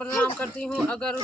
प्रणाम करती हूँ। अगर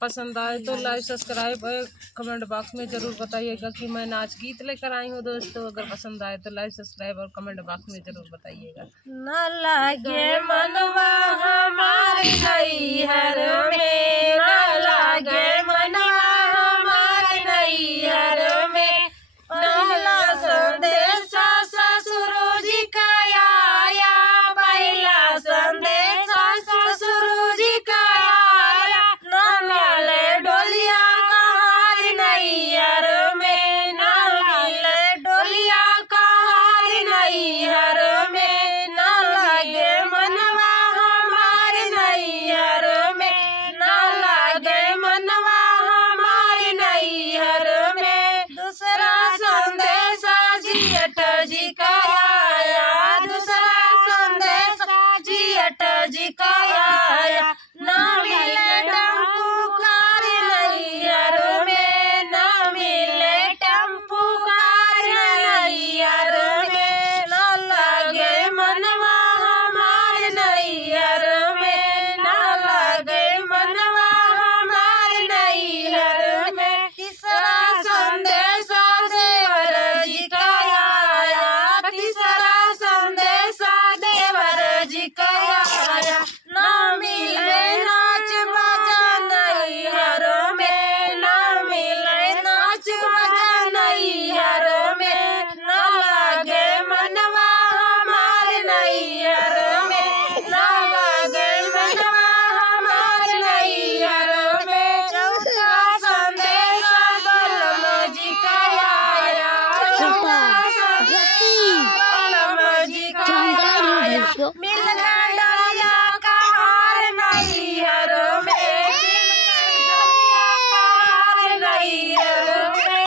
पसंद आए तो लाइक सब्सक्राइब और कमेंट बॉक्स में ज़रूर बताइएगा कि मैं नाच गीत लेकर आई हूँ दोस्तों। अगर पसंद आए तो लाइक सब्सक्राइब और कमेंट बॉक्स में ज़रूर बताइएगा। न लागे मनवा हमारे नैहर में, न लागे मनवा हमारे नैहर में, पहला संदेशा ससुर जी का आया, पहला संदेशा ससुर जी का आया। न मिले डोलिया कहार नैहर में, न मिले डोलिया कहार नैहर में, न लागे मनवा हमारे नैहर में, न लागे मनवा हमारे नैहर में। दूसरा संदेशा जियट जी का आया, दूसरा संदेशा जियट जी का आया। न मिले टेम्पू कार नैहर में, न मिले टेम्पू कार नैहर में, न लागे मनवा हमारे नैहर में, न लागे मनवा हमारे नैहर में। तीसरा संदेशा देवर जी का आया, तीसरा संदेशा देवर जी का आया। न मिले नाच बजा नैहर में, न मिले नाच बजा नैहर में, न लागे मनवा हमारे नैहर में, न लागे मनवा हमारे नैहर में। चौथा संदेशा बलम जी का आया, चौथा संदेशा बलम जी का आया। मिल गया डलिया कहार नैहर में, मिल गया डलिया कहार नैहर